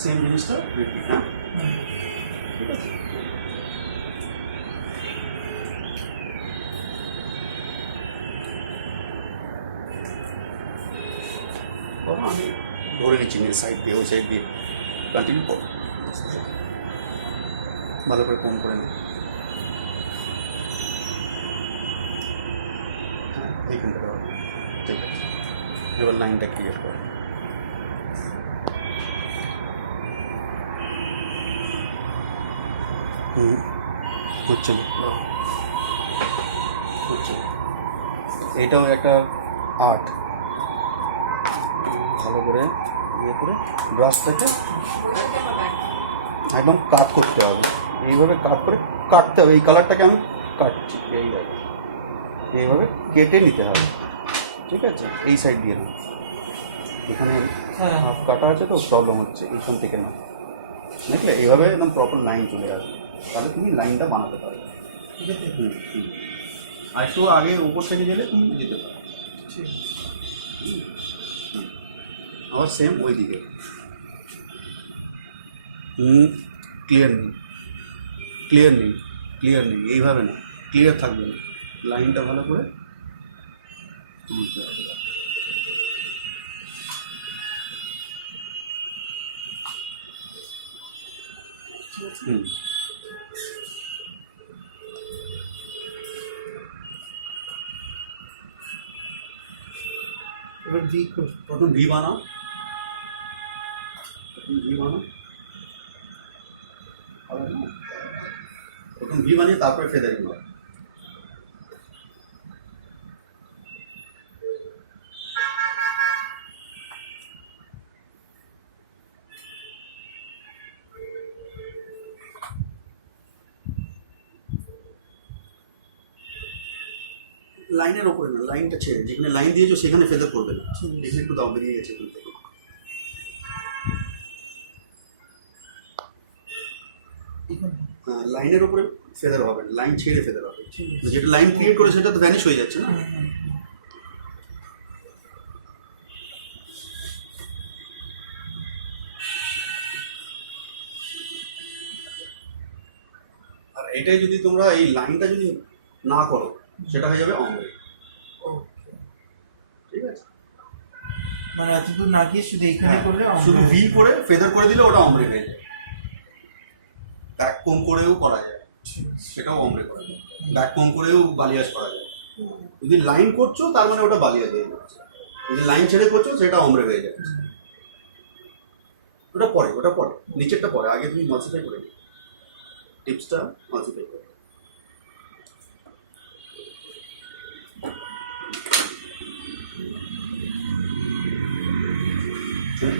Same জিনিসটা repeat. হ্যাঁ, ঠিক আছে। আমি ধরে নিচ্ছি নিজের সাইড দিয়ে, ওই সাইড দিয়ে কন্টিনিউ করো, ভালো করে কম করে নিই। হ্যাঁ, এইখানটা দেওয়া ঠিক আছে। এবার লাইনটা ক্রিয়েট করো। হচ্ছে না, হচ্ছে না। এইটাও একটা আর্ট। ভালো করে ইয়ে করে ব্রাশটাকে একদম কাট করতে হবে, এইভাবে কাট করে কাটতে হবে। এই কালারটাকে আমি কাটছি, এইভাবে কেটে নিতে হবে, ঠিক আছে। এই সাইড দিয়ে না, এখানে হাফ কাটা আছে তো প্রবলেম হচ্ছে, এইখান থেকে না, দেখলে এইভাবে একদম প্রপার লাইন চলে আসবে, তাহলে তুমি লাইনটা বানাতে পারবে। আর একটু আগে উপর থেকে গেলে তুমি যেতে পারো। আবার সেম ওই দিকে। ক্লিয়ার নেই, ক্লিয়ার নেই, ক্লিয়ার নেই, এইভাবে না, ক্লিয়ার থাকবে না, লাইনটা ভালো করে বুঝতে হবে। এবার ভি প্রথম ভি বানাও, প্রথম ভি বানিয়ে তারপরে ফেদারিং হয়। লাইনের ওপরে না, লাইনটা ছেড়ে, যেখানে লাইন দিয়েছো সেখানে ফেদার করবে না। এখানে একটু দাম বেরিয়ে গেছে এখান থেকে। লাইনের ওপরে ফেদার হবে, লাইন ছেড়ে ফেদার হবে। যেটা লাইন ক্রিয়েট করে সেটা তো ভ্যানিশ হয়ে যাচ্ছে না। আর এটাই যদি তোমরা এই লাইনটা যদি না করো সেটা হয়ে যাবে অমরে, ঠিক আছে। মানে এতদূর না গিয়ে শুধু এখানে করলে শুধু ভি করে ফেদার করে দিলে ওটা অমরে হয়ে যায়। ব্যাক কম করেও করা যায়, সেটাও অমরে করা যায়। ব্যাক কম করেও বালিয়াজ করা যায়। যদি লাইন করছো তার মানে ওটা বালিয়াজ হয়ে যাচ্ছে, যদি লাইন ছেড়ে করছো সেটা অমরে হয়ে যাচ্ছে। ওটা পরে, ওটা পরে, নিচেরটা পরে, আগে তুমি মাল্টিফাই করে টিপসটা মাল্টিফাই করে।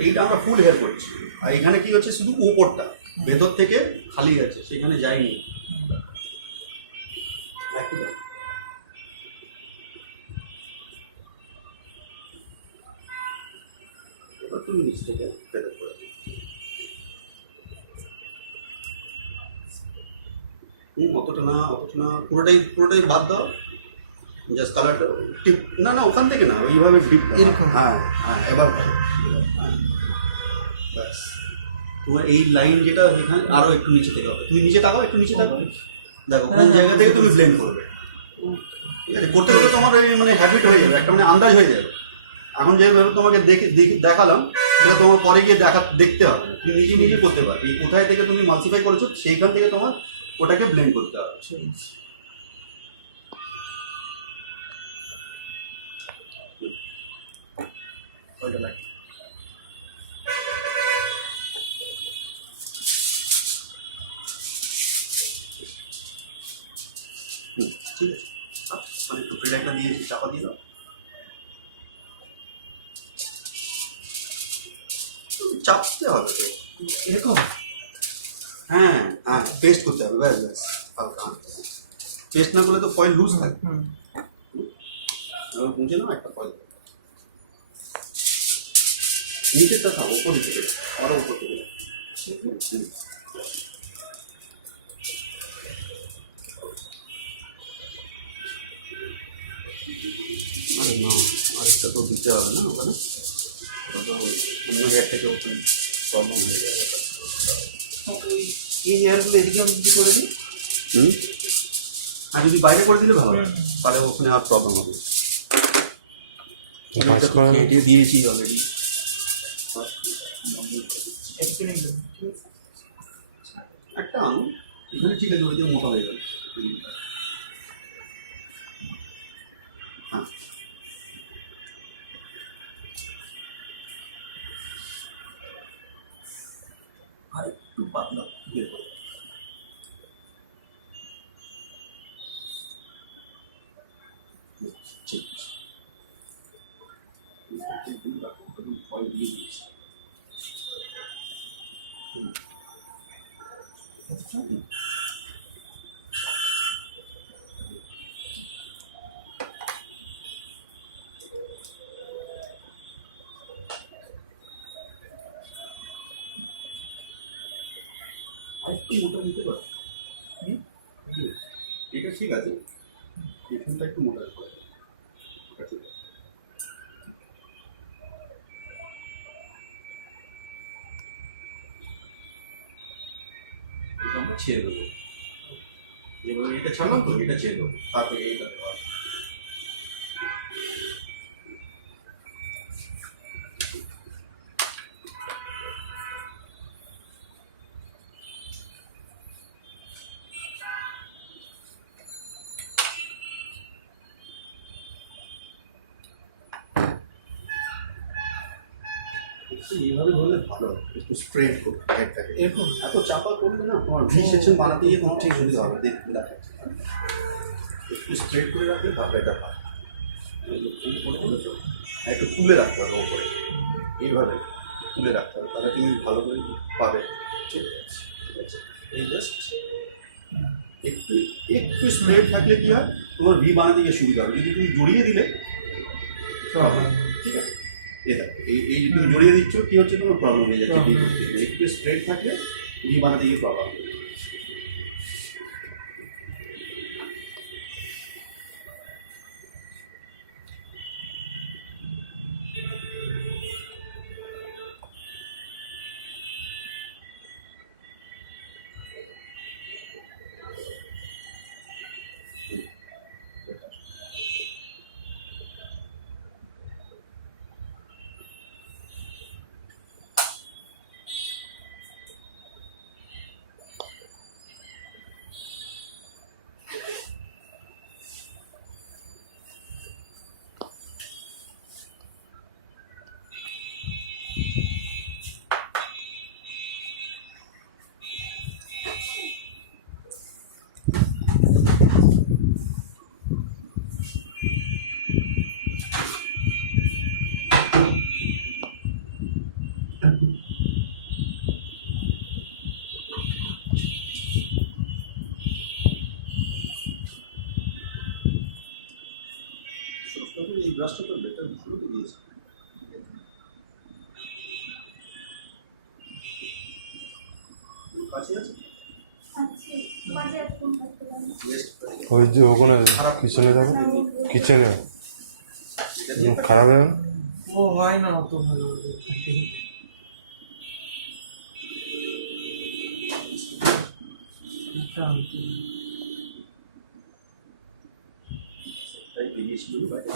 এইটা আমরা ফুল হেয়ার করছি, আর এখানে কি হচ্ছে শুধু উপরটা, ভেতর থেকে খালি আছে, সেখানে যায়নি। এবার তুমি নিচ থেকে ফেদার করে অতটা না, অতটা না, পুরোটাই বাদ দাও। জাস্ট কালারটা টিপ, না না ওখান থেকে না, ওইভাবে ডিপ এরকম। হ্যাঁ হ্যাঁ, এবার ব্যাস। তোমার এই লাইন যেটা এখানে আরও একটু নিচে থেকে হবে, তুমি নিচে তাকাও, একটু নিচে তাকাও, দেখো কোন জায়গা থেকে তুমি ব্লেন্ড করবে। ঠিক আছে, করতে করতে তোমার ওই মানে হ্যাবিট হয়ে যাবে, একটা মানে আন্দাজ হয়ে যাবে। এখন যেভাবে তোমাকে দেখালাম সেটা তোমার পরে গিয়ে দেখতে হবে, তুমি নিজে নিজে করতে পারবে। এই কোথায় থেকে তুমি মাল্টিফাই করেছো সেইখান থেকে তোমার ওটাকে ব্লেন্ড করতে হবে। ওইটা লাগে। ঠিক আছে, মানে একটু ফিডব্যাকটা দিয়েছি, চাপা দিয়ে দাও। চাপতে হবে তো এরকম। হ্যাঁ হ্যাঁ, পেস্ট করতে হবে, ব্যাস ব্যাস, হালকা পেস্ট না করলে তো ফয়েল লুজ থাকে। বুঝে নাও একটা ফয়েল নিচেরটা থাকো, উপর দিকে আরো উপর থেকে। আরে না, আরেকটা তো দিতে হবে না ওখানে, অন্য জায়গা থেকে প্রবলেম হয়ে যাবে। ওই এই হেয়ারগুলো এদিকে আমি যদি করে দিই, হুম, আর যদি বাইরে করে দিলে ভালো হয়, হুম। তাহলে ওখানে আর প্রবলেম হবে। ভাঁজ করে না? কেটে দিয়েছি অলরেডি। এদিকে নিয়ে যাবো, ঠিক আছে? একটা আনুন এখানে, ঠিক আছে, ওই যে মোটা হয়ে গেল। হ্যাঁ, আর একটু পাতলা বের করে। ঠিক আছে। ফল দিয়ে দিয়েছি। আরেকটু মোটা নিতে পারো। হুম? এটা ঠিক আছে, এখানটা একটু মোটা করে। ওটা ঠিক আছে। এটা আমরা ছেড়ে দেবো। এবার এটা ছাড়লাম তো, এটা ছেড়ে দেবো, তারপরে এইটা দেওয়া। এইভাবে ধরলে ভালো হবে, একটু স্ট্রেট করো হেডটাকে। এরকম? এত চাপা করলে না তোমার ভি সেকশন বানাতে গিয়ে তোমার ঠিক সুবিধা হবে। দেখাচ্ছি, একটু স্ট্রেট করে রাখলে তাহলে এটা ভালো। একটু তুলে রাখতে হবে ওপরে, এইভাবে তুলে রাখতে হবে, তাহলে তুমি ভালো করে পাবে। ঠিক আছে, ঠিক আছে। এই জাস্ট একটু একটু স্ট্রেট থাকলে কি হয়, তোমার ভি বানাতে গিয়ে সুবিধা হবে। যদি তুমি জড়িয়ে দিলে প্রবলেম, ঠিক আছে। এটা এই যে তুমি জড়িয়ে দিচ্ছ, কি হচ্ছে, তোমার প্রবলেম হয়ে যাচ্ছে। ভি করতে গিয়ে একটু স্ট্রেট থাকলে ভি বানাতে গিয়ে প্রবলেম হবে। এই ব্রাশটা তো বেটার, ভালো দিয়েছে। কাছে আছে ওই যে ওখানে কিচেনে দেখো, কিচেনে খারাপ হয়ে গেল। ও হয় না অত ভালো থাকে। এটা আনতে হবে। তাই বেরিয়েছিল বাইরে।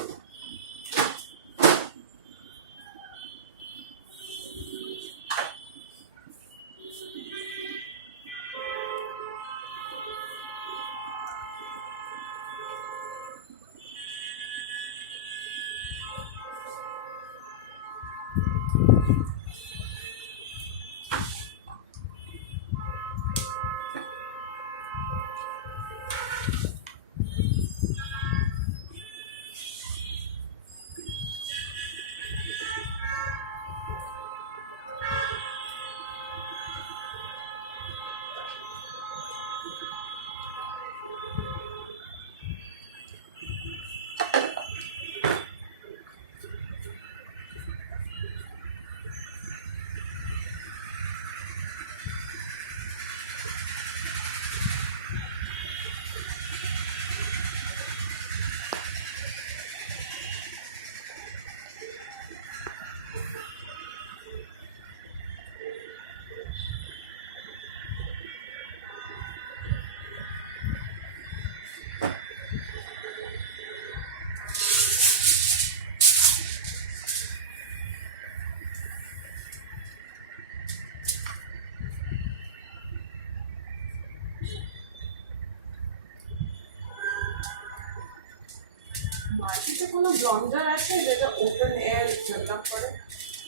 সাইডটিতে কোনো ব্লন্ডার আছে যেটা ওপেন এয়ার ডেভেলপ করে,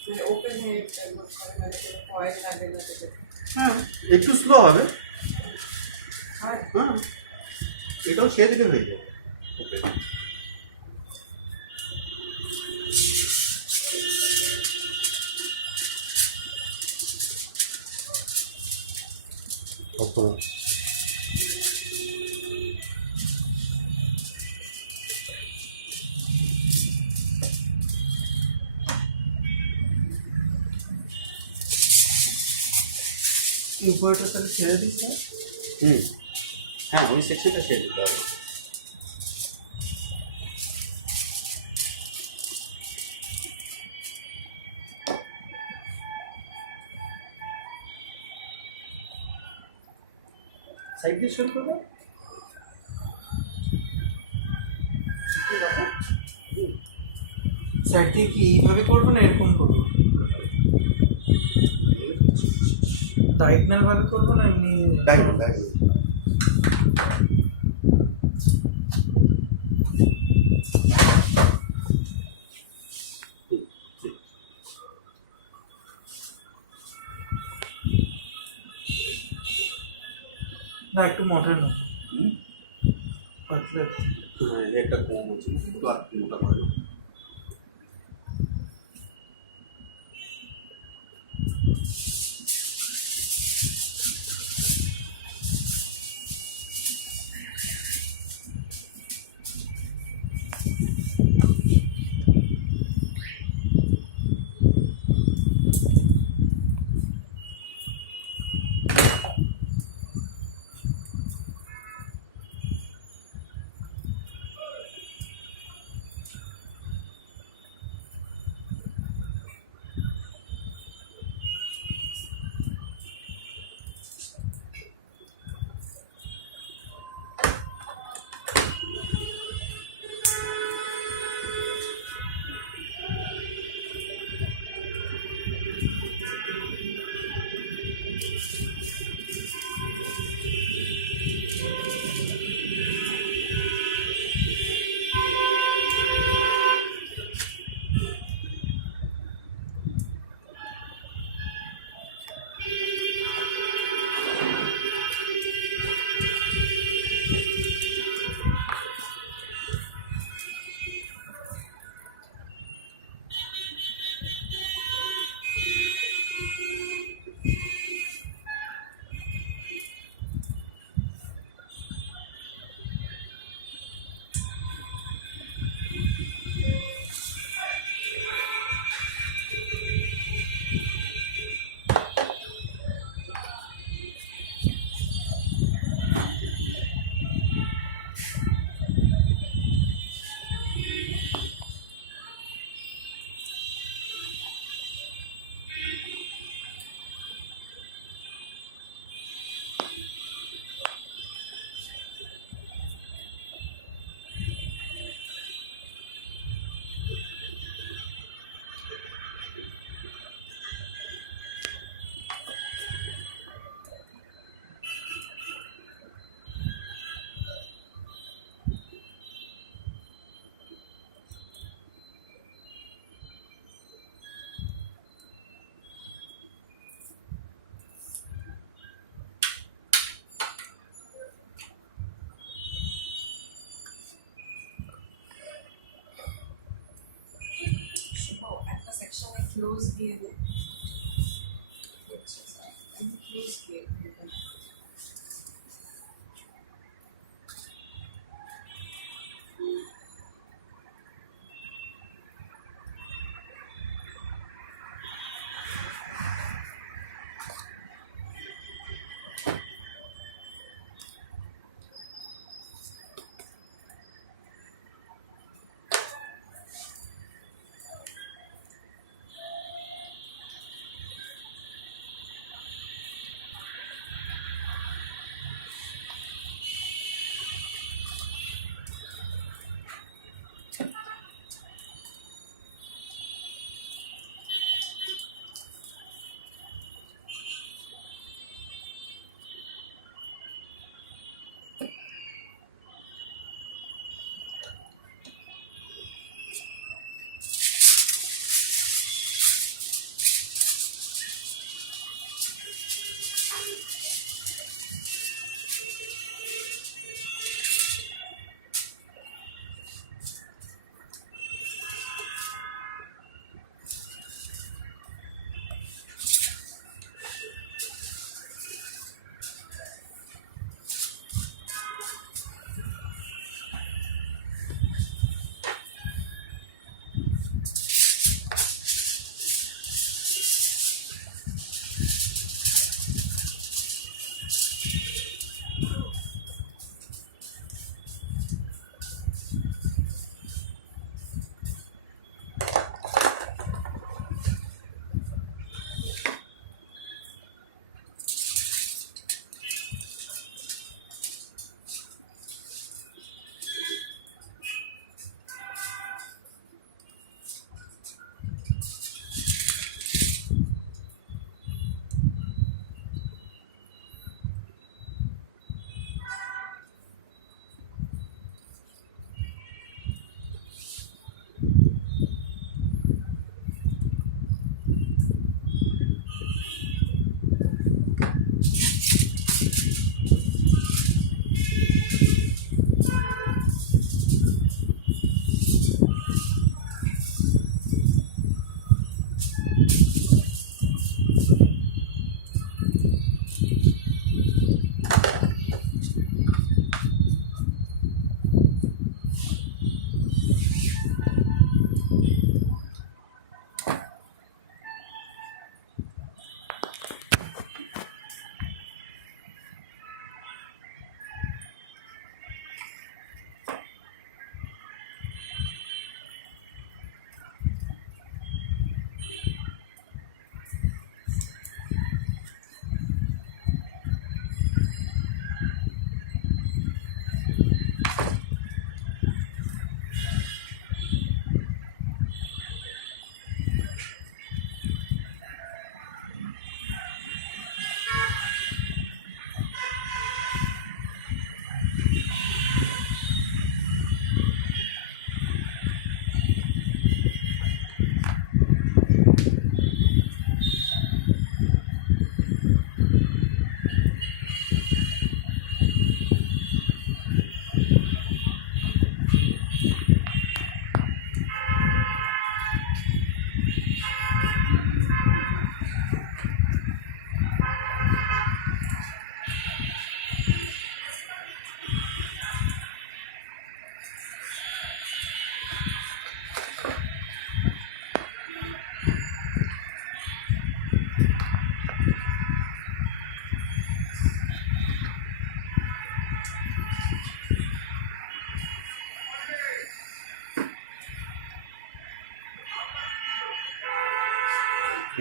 মানে ওপেন হেড ডেভেলপ করে, মানে কোনো কয়েল লাগে না যেটা? হ্যাঁ, একটু স্লো হবে। হয় হ্যাঁ, এটাও সে থেকে হয়ে যাবে। ওকে, অপরা উপরটা তাহলে ছেড়ে দিস না? হুম, হ্যাঁ ওই সেকশনটা ছেড়ে দিতে হবে। সাইড দিয়ে শুরু করবো। সাইড থেকে কি এইভাবে করবো না এরকম করবো? ডায়াগনাল ভাবে করবো না এমনি? Direct direct. না একটু মোটা না, পাতলা। হ্যাঁ, একটা কম আছে, একটু আর একটু মোটা করে দেবো। একটা সেকশনে ক্লোজ দিয়ে দেব, ক্লোজ দিয়ে দেব।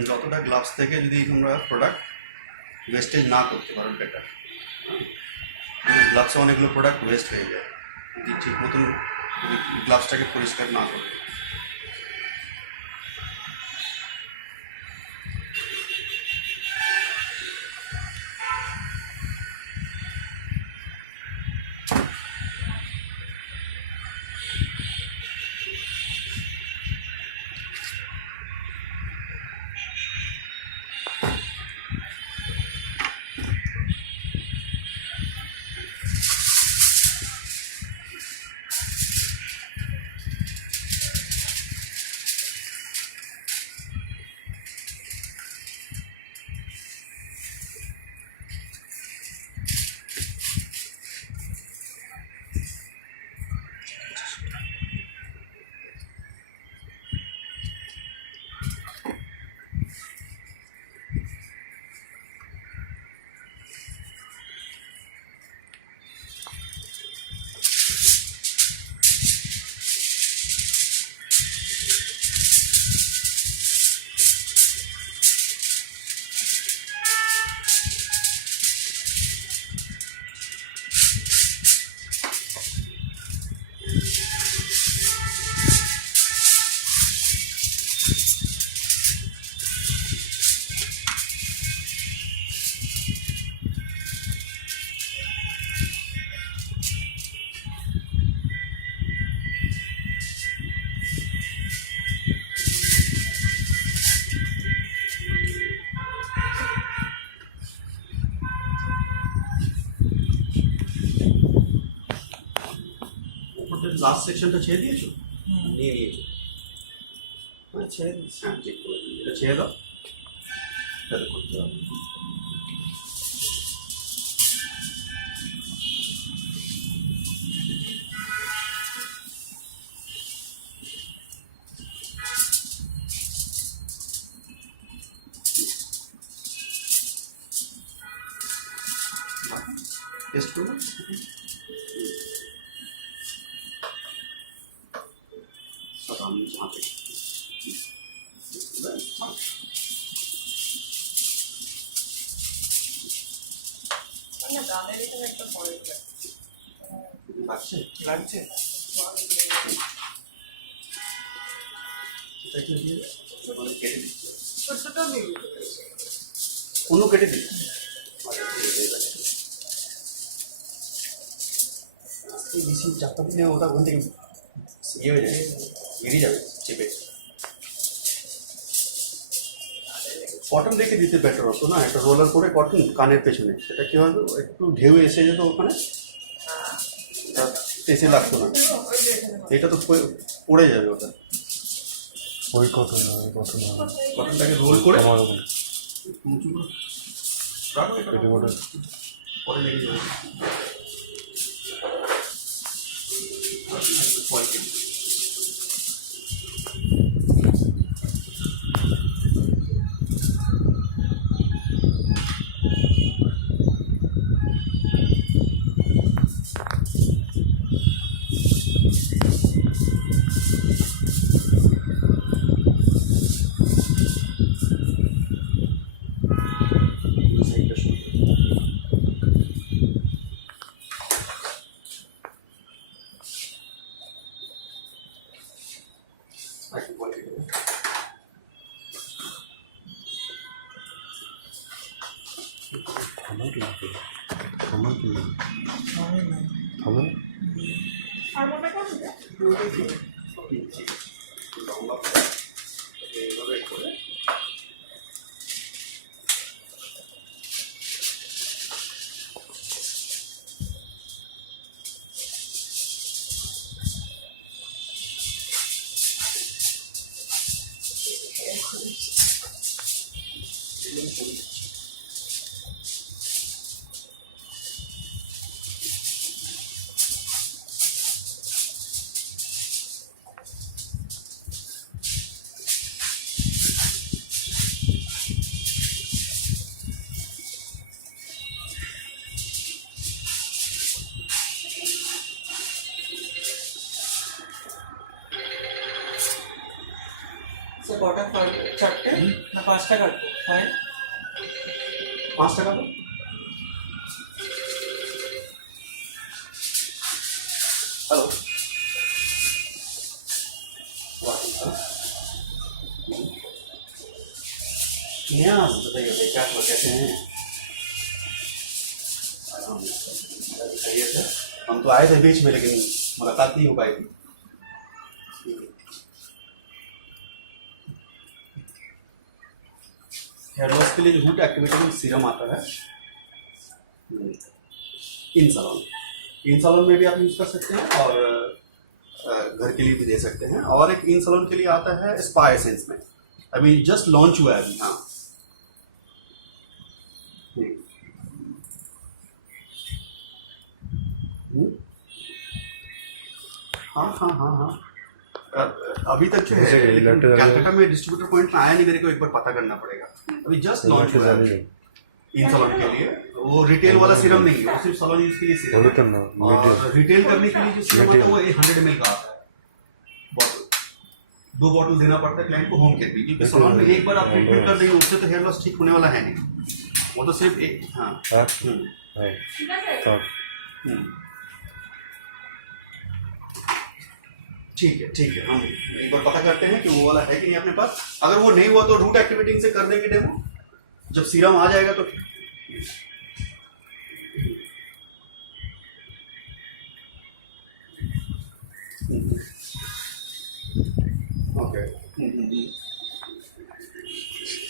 যতটা গ্লাভস থেকে যদি তোমরা প্রোডাক্ট ওয়েস্টেজ না করতে পারো বেটার। গ্লাভসে অনেকগুলো প্রোডাক্ট ওয়েস্ট হয়ে যায় যদি ঠিক মতন গ্লাভসটাকে পরিষ্কার না করো। লাস্ট সেকশনটা ছেড়ে দিয়েছো? নিয়ে নিয়েছো? ছেড়ে দিচ্ছি। হ্যাঁ ঠিক করে এটা ছেড়ে দাও, এটা করতে হবে। টেস্ট করবো। আমি হাতে গানের এখানে একটা পয়েন্ট লাগছে লাগছে? এটা কি দিয়ে কেটে দিচ্ছে? ছোটটা দিয়ে অন্য কেটে দিচ্ছে বেশি চাপটা দিলে ওটা ওখান থেকে ইয়ে হয়ে যাবে, বেরিয়ে যাবে চেপে। কটন রেখে দিতে বেটার হতো না, একটা রোলার করে কটন কানের পেছনে, সেটা কি হবে একটু ঢেউ এসে যেত ওখানে, এসে লাগতো না। এটা তো পড়ে যাবে ওটা। ওই কটন না, ওই কটন না, কটনটাকে রোল করে আমার উঁচু করে স্টার্ট হয় পেটি কোটে পরে লেগে যাবে পরে থামুন আর মনে করবে লম্বা এইভাবে করে কটা চারটে না 5টা কাটবো ফাইন 5 টাকা তো हेलो यहाँ बताइए क्या कैसे हैं हम तो आए थे बीच में लेकिन मुलाकात नहीं हो पाई थी हेयर लॉस के लिए जो रूट एक्टिवेटिंग सीरम आता है इन सलोन में भी आप यूज कर सकते हैं और घर के लिए भी दे सकते हैं और एक इन सलोन के लिए आता है स्पा एसेंस में अभी जस्ट लॉन्च हुआ है अभी हाँ हाँ हाँ हाँ हाँ अभी तक जो है लेकिन कैलकाटा में डिस्ट्रीब्यूटर पॉइंट में आया नहीं मेरे को एक बार पता करना पड़ेगा अभी जस्ट लॉन्च हुआ है इन सलोन के लिए वो रिटेल वाला सीरम नहीं है वो सिर्फ सलोन यूज के लिए सीरम है और रिटेल करने के लिए जो सीरम आता है वो 100 ml का आता है बॉटल 2 बॉटल देना पड़ता है क्लाइंट को होम केयर भी क्योंकि सलोन में एक बार आप ट्रीटमेंट कर देंगे उससे तो हेयर लॉस ठीक होने वाला है नहीं वो तो सिर्फ एक हाँ ठीक है हम एक बार पता करते हैं कि वो वाला है कि नहीं अपने पास अगर वो नहीं हुआ तो रूट एक्टिवेटिंग से कर देंगे डेमो जब सीरम आ जाएगा तो ओके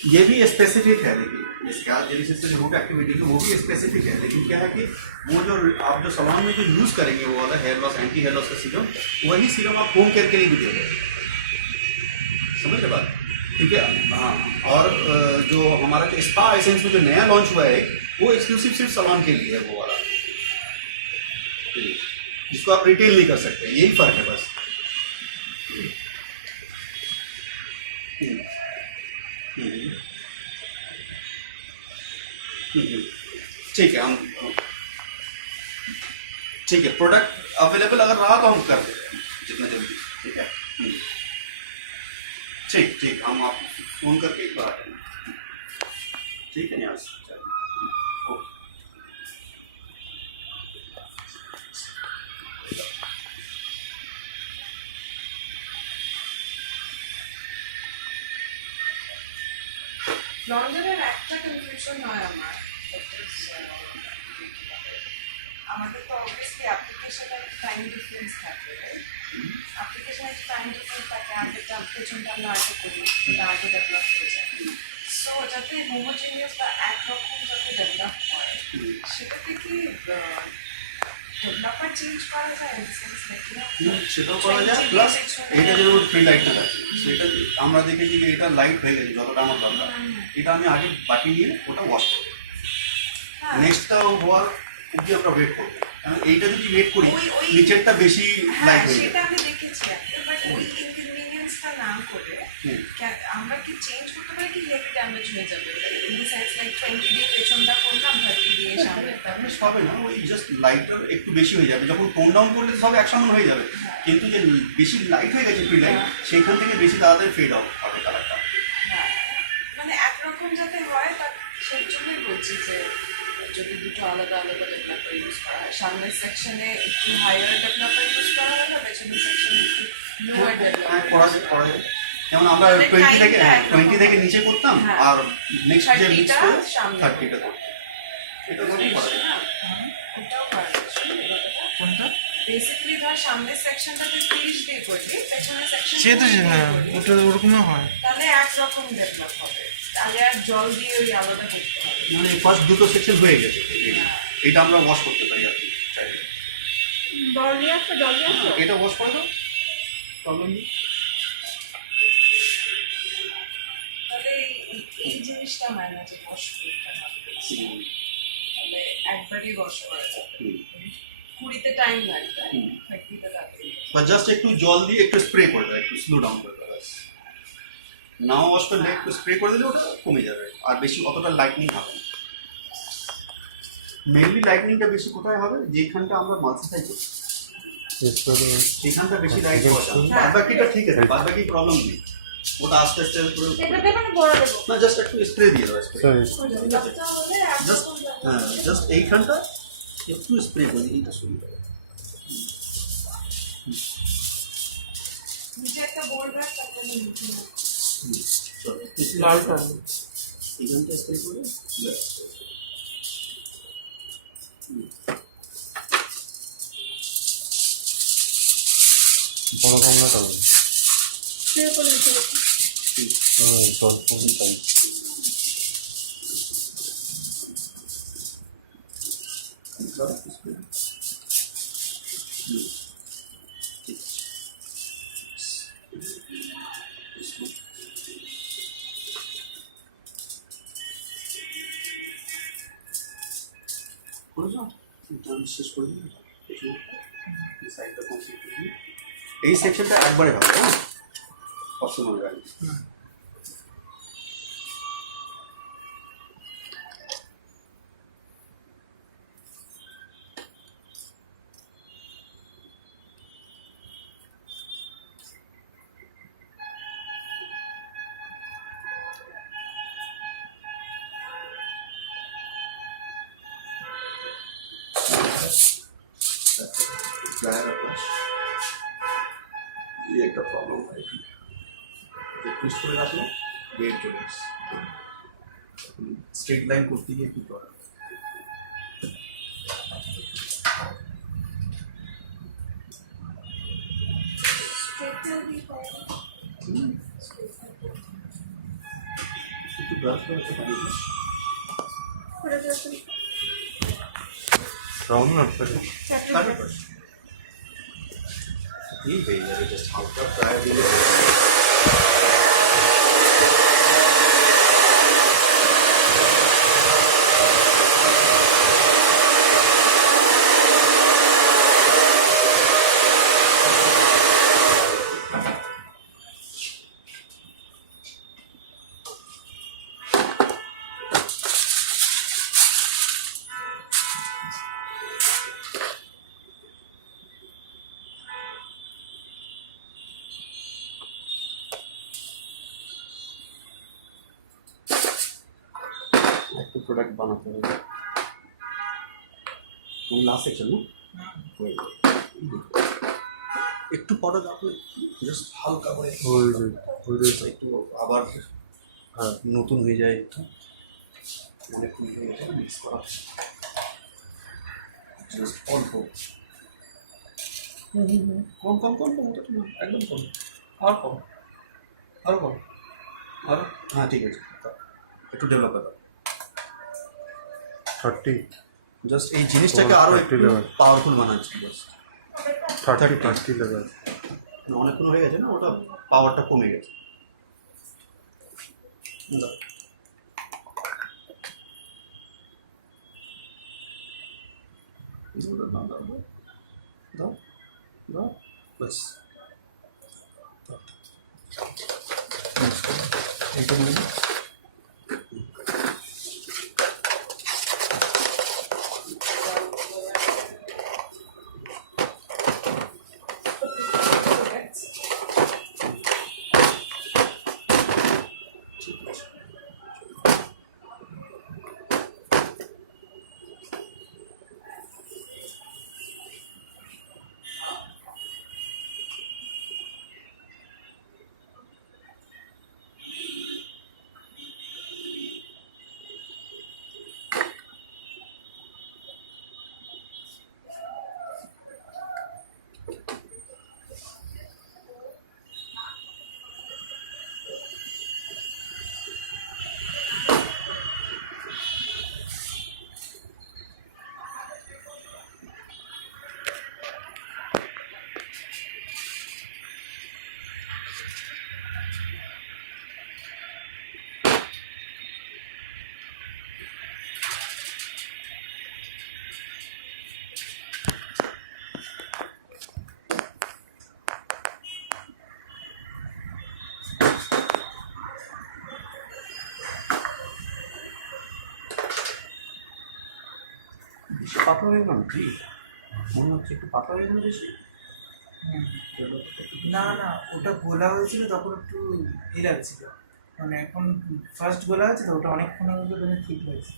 ये भी स्पेसिफिक है लेकिन इसका जेनेसिस जो रूट एक्टिविटी है वो भी स्पेसिफिक है लेकिन क्या है कि वो जो आप जो सलोन में जो यूज करेंगे वो वाला hair loss anti hair loss का सीरम वही सीरम आप होम केयर के लिए भी दे रहे हैं समझ रहे बात क्योंकि हाँ और जो हमारा जो स्पा एसेंस में जो नया लॉन्च हुआ है वो एक्सक्लूसिव सिर्फ सलोन के लिए है वो वाला जिसको आप रिटेल नहीं कर सकते यही फर्क है बस ठीक है हम ठीक है प्रोडक्ट अवेलेबल अगर रहा तो हम कर देते हैं जितना जल्दी ठीक है ठीक हम आपको फोन करके एक बार आते हैं ठीक है न्यास লন্ডনের একটা কনফিউশন হয় আমার আমাদের তো অবভিয়াসলি অ্যাপ্লিকেশনের টাইম ডিফারেন্স থাকে অ্যাপ্লিকেশনের টাইম ডিফারেন্স থাকে আগেটা পেছনটা আমরা আগে করি এটা আগে ডেভেলপ হয়ে যায় সো যাতে হোমোজেনিয়াস বা একরকম যাতে ডেভেলপ হয় সেটাতে কি ডেভেলপার চেঞ্জ করা যায় সেটাও করা যায় প্লাস এটা যেমন ফ্রি লাইটটা আছে সেটা আমরা দেখেছি যে এটা লাইট হয়ে গেছে যতটা আমার দরকার এটা আমি আগে বাকি নিয়ে ওটা ওয়াশ করব নেক্সটটা হওয়ার অবধি আমরা ওয়েট করবো, কারণ এইটা যদি ওয়েট করি ওই- নিচেরটা বেশি হ্যাঁ লাইট হয়ে সেটা যাবে। আমি দেখেছি বাট ওই ইনকনভিনিয়েন্সটা না করে হুম। আমরা কি চেঞ্জ করতে পারি কি হেভি ড্যামেজ হয়ে যাবে ইন দ্য সেন্স লাইক 20 দিয়ে পেছনটা করলাম 30 দিয়ে সামনে ড্যামেজ হবে না, ওই জাস্ট লাইটটা একটু বেশি হয়ে যাবে, যখন টোন ডাউন করলে তো সব একসমান হয়ে যাবে, কিন্তু যে বেশি লাইট হয়ে গেছে প্রি লাইট সেইখান থেকে বেশি তাড়াতাড়ি ফেড আউট হবে কালারটা। হ্যাঁ, মানে একরকম যাতে হয় তার সেই জন্যই বলছি যে যদি দুটো আলাদা আলাদা ডেভেলপার ইউজ করা হয়, সামনের সেকশনে একটু হায়ার ডেভেলপার ইউজ করা হয় না পেছনের সেকশনে একটু লোয়ার হ্যাঁ, ডেভেলপার করা যায় করা যায়। যেমন আমরা মানে 20 থেকে time টা একরকম 20 থেকে নিচে করতাম, হ্যাঁ। আর নেক্সট যে 30 মিক্স টা করে সামনে 30টা করতাম। এটা করেই করা যায়। ওটাও করা যায় কোনটা বেসিক্যালি ধর সামনের সেকশনটাতে 30 দিয়ে করবি পেছনের সেকশন সে তো হ্যাঁ ওটা ওরকমই হয়। তাহলে একরকম ডেভেলপ হবে, তাহলে আর জল দিয়ে ওই আলাদা করতে হবে মানে ফার্স্ট দুটো সেকশন হয়ে গেছে, এটা আমরা ওয়াশ করতে পারি আর কি চাইলে। জল নিয়ে আসো, জল নিয়ে আসো। এটা ওয়াশ করে দাও, প্রবলেম নেই। তাহলে এই জিনিসটা হয় না যে বস করতে হবে, তাহলে একবারই বস করা যাবে। 20-তে টাইম লাগবে, 30-তে লাগবে। বা জাস্ট একটু জল দিয়ে একটু স্প্রে করে দাও, একটু স্লো ডাউন করে দাও, নাও ওয়াশ করলে একটু স্প্রে করে দিলে ওটা কমে যাবে, আর বেশি অতটা লাইটনিং হবে না। মেনলি লাইটনিংটা বেশি কোথায় হবে, যেখানটা আমরা মাল্টিপ্লাই করি সেখানটা বেশি লাইট পাওয়া যাবে। বাদ বাকিটা ঠিক আছে, বাদ বাকি প্রবলেম নেই, ওটা আস্তে আস্তে করে এটা দেবেন বড় দেবো। না, জাস্ট একটু স্প্রে দিয়ে দাও, স্প্রে বাচ্চা হলে জাস্ট হ্যাঁ জাস্ট এইখানটা একটু স্প্রে করে দিই, এইটা সুবিধা হবে। নিচে একটা বোর্ড রাখ, তারপরে নিচে চলো, লালটা এইখানটা স্প্রে করে ব্যাস। বড় কমলাটা হবে স্প্রে করে দিতে হবে। জল কমই চাই। দাও, স্প্রে। ঠিক আছে। করে দাও, এটা আমি শেষ করে দিই, এই সাইডটা কমপ্লিট করে দিই। এই সেকশনটা একবারে হবে, হ্যাঁ অসময় গাড়ি। ड्रायर अप्रोच ये एक प्रॉब्लम है, ट्विस्ट করে রাখলে বেড চলে আসে, স্ট্রেট লাইন করতে গিয়ে কি করে স্ট্রেটনার দিয়ে করে দাও। একটু ব্রাশ করে পারি করে দিয়েছেন। রাউন্ড না তারপর ব্রাশ এই হয়ে যাবে, জাস্ট হালকা ড্রায়ার দিলে একটু প্রোডাক্ট বানাতে হবে। লাস্ট সেকশন না একটু পরে দাও, জাস্ট হালকা করে একটু আবার হ্যাঁ নতুন হয়ে যায়, একটু অনেক মিক্স করা জাস্ট অল্প কম কম কম কম, ওটা না, একদম কম, আর কম, আরও কম, আরও হ্যাঁ ঠিক আছে, একটু ডেভেলপ করা। 30 জাস্ট এই জিনিসটাকে আরও একটু 30 level। পাওয়ারফুল বানাচ্ছি, জাস্ট 30 লেভেল। অনেকক্ষণ হয়ে গেছে না, ওটা পাওয়ারটা কমে গেছে। দাও। দাও দাও বাস এটা নিয়ে বেশি পাতলা হয়ে গেল কি মনে হচ্ছে একটু পাতলা হয়ে গেল বেশি না না, ওটা গোলা হয়েছিল তখন একটু লাগছিল, মানে এখন ফার্স্ট গোলা হয়েছে তো ওটা অনেকক্ষণ আগে ঠিক হয়েছে।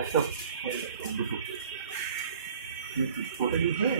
একটা দুটো টোটালি হয়ে